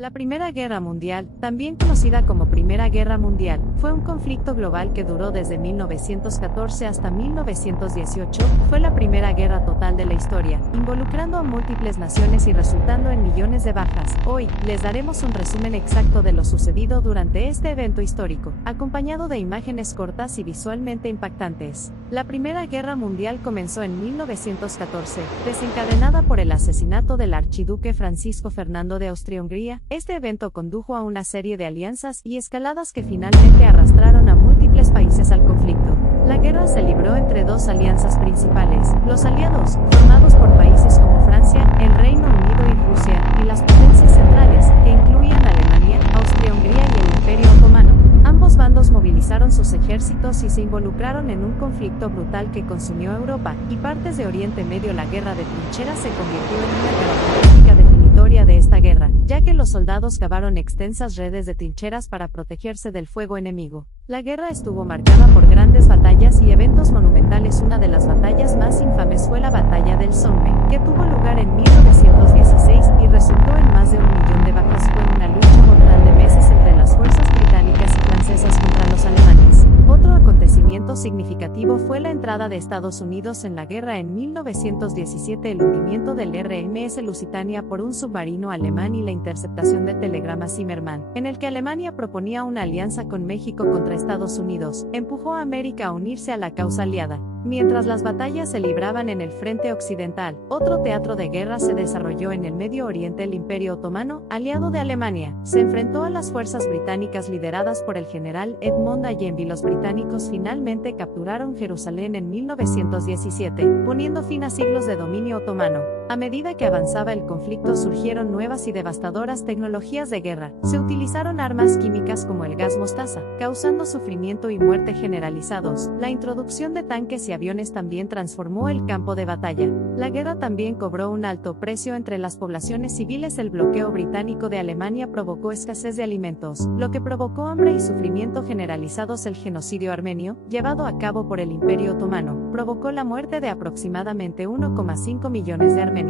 La Primera Guerra Mundial, también conocida como Primera Guerra Mundial, fue un conflicto global que duró desde 1914 hasta 1918, fue la primera guerra total de la historia, involucrando a múltiples naciones y resultando en millones de bajas. Hoy, les daremos un resumen exacto de lo sucedido durante este evento histórico, acompañado de imágenes cortas y visualmente impactantes. La Primera Guerra Mundial comenzó en 1914, desencadenada por el asesinato del archiduque Francisco Fernando de Austria-Hungría. Este evento condujo a una serie de alianzas y escaladas que finalmente arrastraron a múltiples países al conflicto. La guerra se libró entre dos alianzas principales, los aliados, formados por países como Francia, el Reino Unido y Rusia, y las potencias centrales, que incluían Alemania, Austria-Hungría y el Imperio Otomano. Ambos bandos movilizaron sus ejércitos y se involucraron en un conflicto brutal que consumió Europa y partes de Oriente Medio. La guerra de trincheras se convirtió en una característica definitoria de esta guerra, ya que los soldados cavaron extensas redes de trincheras para protegerse del fuego enemigo. La guerra estuvo marcada por grandes batallas y eventos monumentales. Una de las batallas más infames fue la Batalla del Somme, que tuvo lugar en 1916 y resultó en más de 1.000.000 de bajas. Fue una lucha mortal de meses entre las fuerzas británicas y francesas contra los alemanes. Otro acontecimiento significativo fue la entrada de Estados Unidos en la guerra en 1917, el hundimiento del RMS Lusitania por un submarino alemán y la interceptación del telegrama Zimmermann, en el que Alemania proponía una alianza con México contra Estados Unidos, empujó a América a unirse a la causa aliada. Mientras las batallas se libraban en el frente occidental, otro teatro de guerra se desarrolló en el Medio Oriente. El Imperio Otomano, aliado de Alemania, se enfrentó a las fuerzas británicas lideradas por el general Edmond Allenby. Los británicos finalmente capturaron Jerusalén en 1917, poniendo fin a siglos de dominio otomano. A medida que avanzaba el conflicto surgieron nuevas y devastadoras tecnologías de guerra. Se utilizaron armas químicas como el gas mostaza, causando sufrimiento y muerte generalizados. La introducción de tanques y aviones también transformó el campo de batalla. La guerra también cobró un alto precio entre las poblaciones civiles. El bloqueo británico de Alemania provocó escasez de alimentos, lo que provocó hambre y sufrimiento generalizados. El genocidio armenio, llevado a cabo por el Imperio Otomano, provocó la muerte de aproximadamente 1,5 millones de armenios.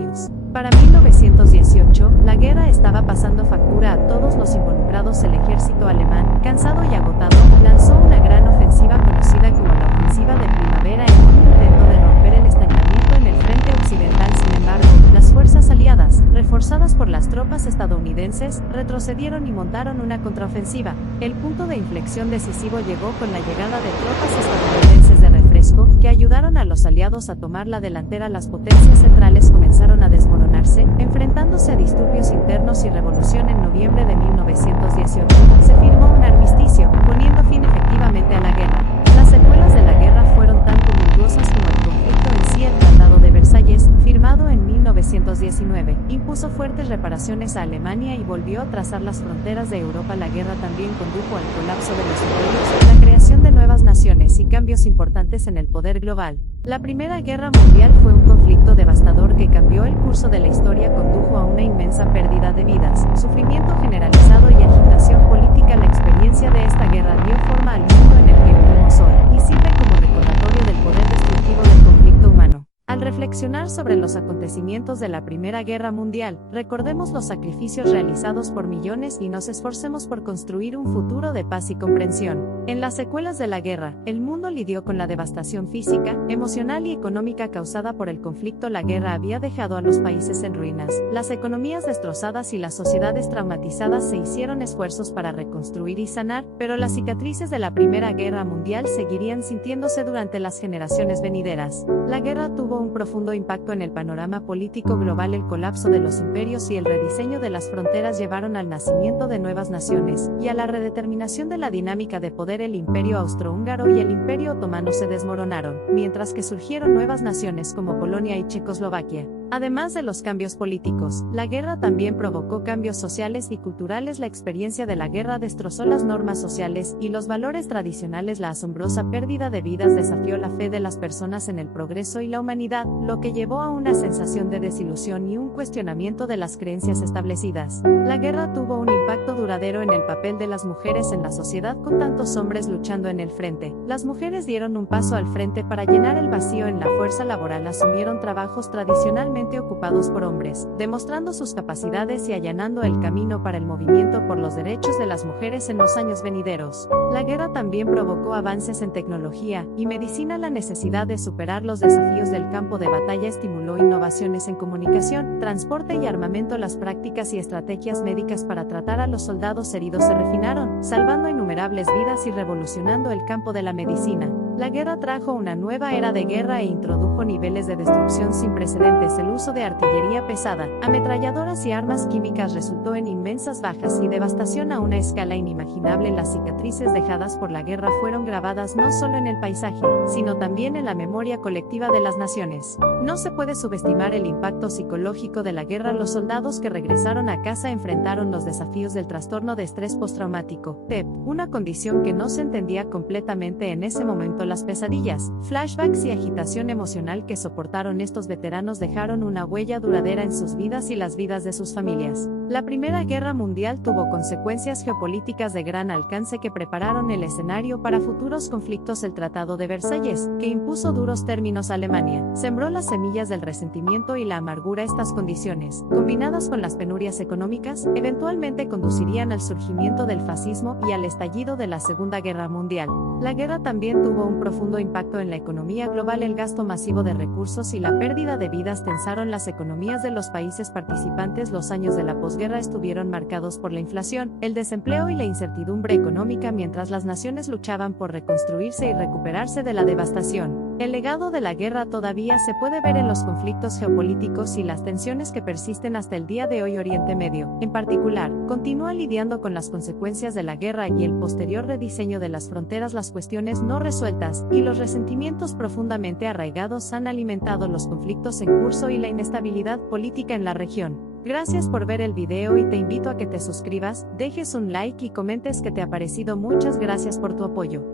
Para 1918, la guerra estaba pasando factura a todos los involucrados. El ejército alemán, cansado y agotado, lanzó una gran ofensiva conocida como la Ofensiva de Primavera en un intento de romper el estancamiento en el frente occidental. Sin embargo, las fuerzas aliadas, reforzadas por las tropas estadounidenses, retrocedieron y montaron una contraofensiva. El punto de inflexión decisivo llegó con la llegada de tropas estadounidenses de refresco, que ayudaron a los aliados a tomar la delantera. Las potencias centrales comenzaron a desmoronarse, enfrentándose a disturbios internos y revolución. En noviembre de 1918, se firmó un armisticio, poniendo fin efectivamente a la guerra. Las secuelas de la guerra fueron tan tumultuosas como el conflicto en sí. El Tratado de Versalles, firmado en 1919, impuso fuertes reparaciones a Alemania y volvió a trazar las fronteras de Europa. La guerra también condujo al colapso de los imperios, la creación de nuevas naciones y cambios importantes en el poder global. La Primera Guerra Mundial fue un conflicto devastador que cambió el curso de la historia, condujo a una inmensa pérdida de vidas, sufrimiento generalizado y agitación política. La experiencia de esta guerra dio forma al mundo en el que vivimos hoy y sirve como recordatorio del poder destructivo del conflicto humano. Al reflexionar sobre los acontecimientos de la Primera Guerra Mundial, recordemos los sacrificios realizados por millones y nos esforcemos por construir un futuro de paz y comprensión. En las secuelas de la guerra, el mundo lidió con la devastación física, emocional y económica causada por el conflicto. La guerra había dejado a los países en ruinas, las economías destrozadas y las sociedades traumatizadas. Se hicieron esfuerzos para reconstruir y sanar, pero las cicatrices de la Primera Guerra Mundial seguirían sintiéndose durante las generaciones venideras. La guerra tuvo un profundo impacto en el panorama político global. El colapso de los imperios y el rediseño de las fronteras llevaron al nacimiento de nuevas naciones y a la redeterminación de la dinámica de poder. El Imperio Austrohúngaro y el Imperio Otomano se desmoronaron, mientras que surgieron nuevas naciones como Polonia y Checoslovaquia. Además de los cambios políticos, la guerra también provocó cambios sociales y culturales. La experiencia de la guerra destrozó las normas sociales y los valores tradicionales. La asombrosa pérdida de vidas desafió la fe de las personas en el progreso y la humanidad, lo que llevó a una sensación de desilusión y un cuestionamiento de las creencias establecidas. La guerra tuvo un impacto duradero en el papel de las mujeres en la sociedad. Con tantos hombres luchando en el frente, las mujeres dieron un paso al frente para llenar el vacío en la fuerza laboral. Asumieron trabajos tradicionalmente mayoritariamente ocupados por hombres, demostrando sus capacidades y allanando el camino para el movimiento por los derechos de las mujeres en los años venideros. La guerra también provocó avances en tecnología y medicina. La necesidad de superar los desafíos del campo de batalla estimuló innovaciones en comunicación, transporte y armamento. Las prácticas y estrategias médicas para tratar a los soldados heridos se refinaron, salvando innumerables vidas y revolucionando el campo de la medicina. La guerra trajo una nueva era de guerra e introdujo niveles de destrucción sin precedentes. El uso de artillería pesada, ametralladoras y armas químicas resultó en inmensas bajas y devastación a una escala inimaginable. Las cicatrices dejadas por la guerra fueron grabadas no solo en el paisaje, sino también en la memoria colectiva de las naciones. No se puede subestimar el impacto psicológico de la guerra. Los soldados que regresaron a casa enfrentaron los desafíos del trastorno de estrés postraumático, TEP, una condición que no se entendía completamente en ese momento. Las pesadillas, flashbacks y agitación emocional que soportaron estos veteranos dejaron una huella duradera en sus vidas y las vidas de sus familias. La Primera Guerra Mundial tuvo consecuencias geopolíticas de gran alcance que prepararon el escenario para futuros conflictos. El Tratado de Versalles, que impuso duros términos a Alemania, sembró las semillas del resentimiento y la amargura. Estas condiciones, combinadas con las penurias económicas, eventualmente conducirían al surgimiento del fascismo y al estallido de la Segunda Guerra Mundial. La guerra también tuvo un profundo impacto en la economía global. El gasto masivo de recursos y la pérdida de vidas tensaron las economías de los países participantes. Los años de la posguerra estuvieron marcados por la inflación, el desempleo y la incertidumbre económica mientras las naciones luchaban por reconstruirse y recuperarse de la devastación. El legado de la guerra todavía se puede ver en los conflictos geopolíticos y las tensiones que persisten hasta el día de hoy. Oriente Medio, en particular, continúa lidiando con las consecuencias de la guerra y el posterior rediseño de las fronteras. Las cuestiones no resueltas y los resentimientos profundamente arraigados han alimentado los conflictos en curso y la inestabilidad política en la región. Gracias por ver el video y te invito a que te suscribas, dejes un like y comentes qué te ha parecido. Muchas gracias por tu apoyo.